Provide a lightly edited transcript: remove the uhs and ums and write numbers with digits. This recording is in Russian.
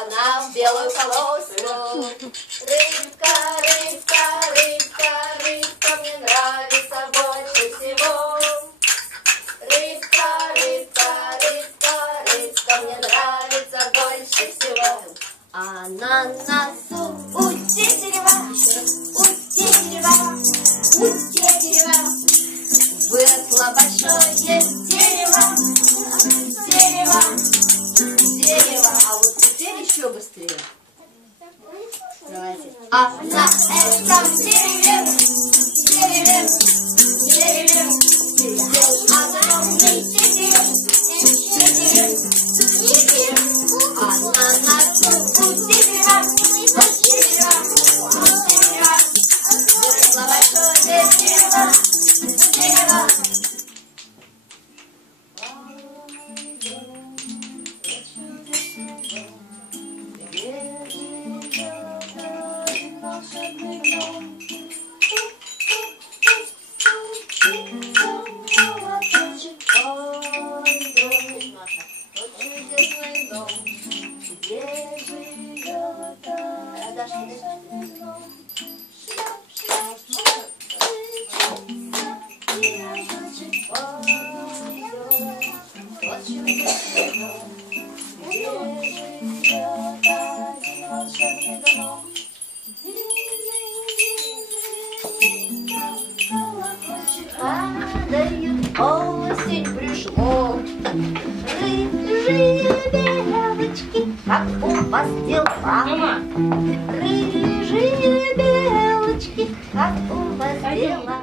она в белую полоску. Рыбка, рыбка, рыбка, рыбка мне нравится больше всего. Рыбка, рыбка, рыбка, рыбка мне нравится больше всего. А на носу устье дерева, устье дерева, устье дерева. Выросло большое дерево, дерево, дерево. А вот теперь еще быстрее. Давайте. А на этом дереве, дереве, дереве, огромный дерево, дерево, дерево. А на носу дерева, дерево, дерево. Выросло большое дерево, дерево. Падают, осень пришло. Рыжие белочки, как у вас дела? Рыжие белочки, как у вас дела?